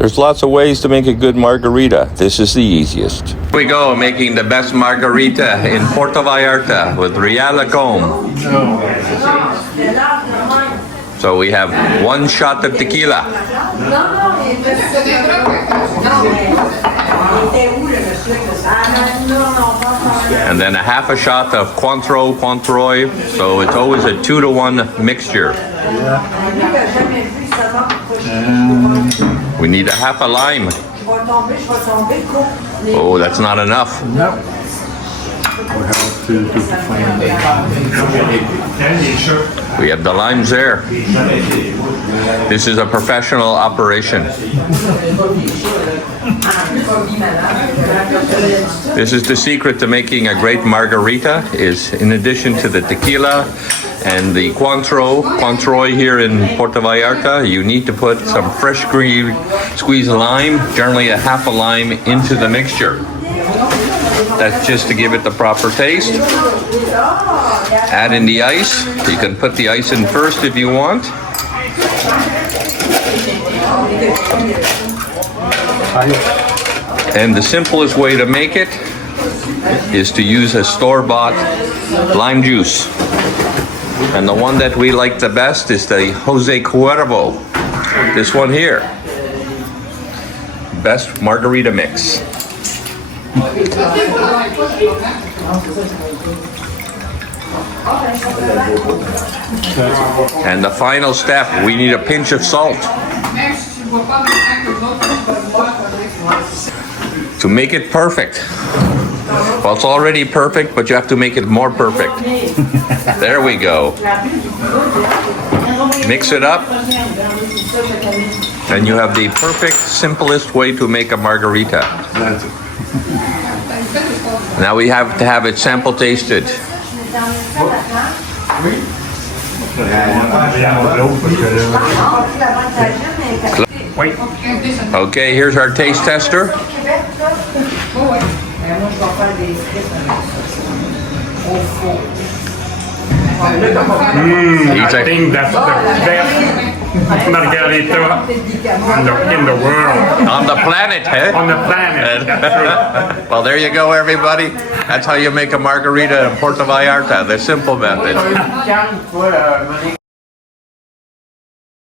There's lots of ways to make a good margarita. This is the easiest. Here we go, making the best margarita in Puerto Vallarta with Real Lacombe. So we have 1 shot of tequila. And then a half a shot of Cointreau. So it's always a 2-to-1 mixture. We need a half a lime. Oh, that's not enough. No. We have to We have the limes there. This is a professional operation. This is the secret to making a great margarita, is in addition to the tequila and the Cointreau here in Puerto Vallarta, you need to put some fresh squeezed lime, generally a half a lime, into the mixture. That's just to give it the proper taste. Add in the ice. You can put the ice in first if you want. And the simplest way to make it is to use a store-bought lime juice. And the one that we like the best is the Jose Cuervo. This one here. Best margarita mix. And the final step, we need a pinch of salt. To make it perfect. Well, it's already perfect, but you have to make it more perfect. There we go. Mix it up, and you have the perfect, simplest way to make a margarita. That's it. Now we have to have it sample tasted. Okay, here's our taste tester. I think that's the best margarita in the world. On the planet, eh? On the planet. That's true. Well, there you go, everybody. That's how you make a margarita in Puerto Vallarta, the simple method.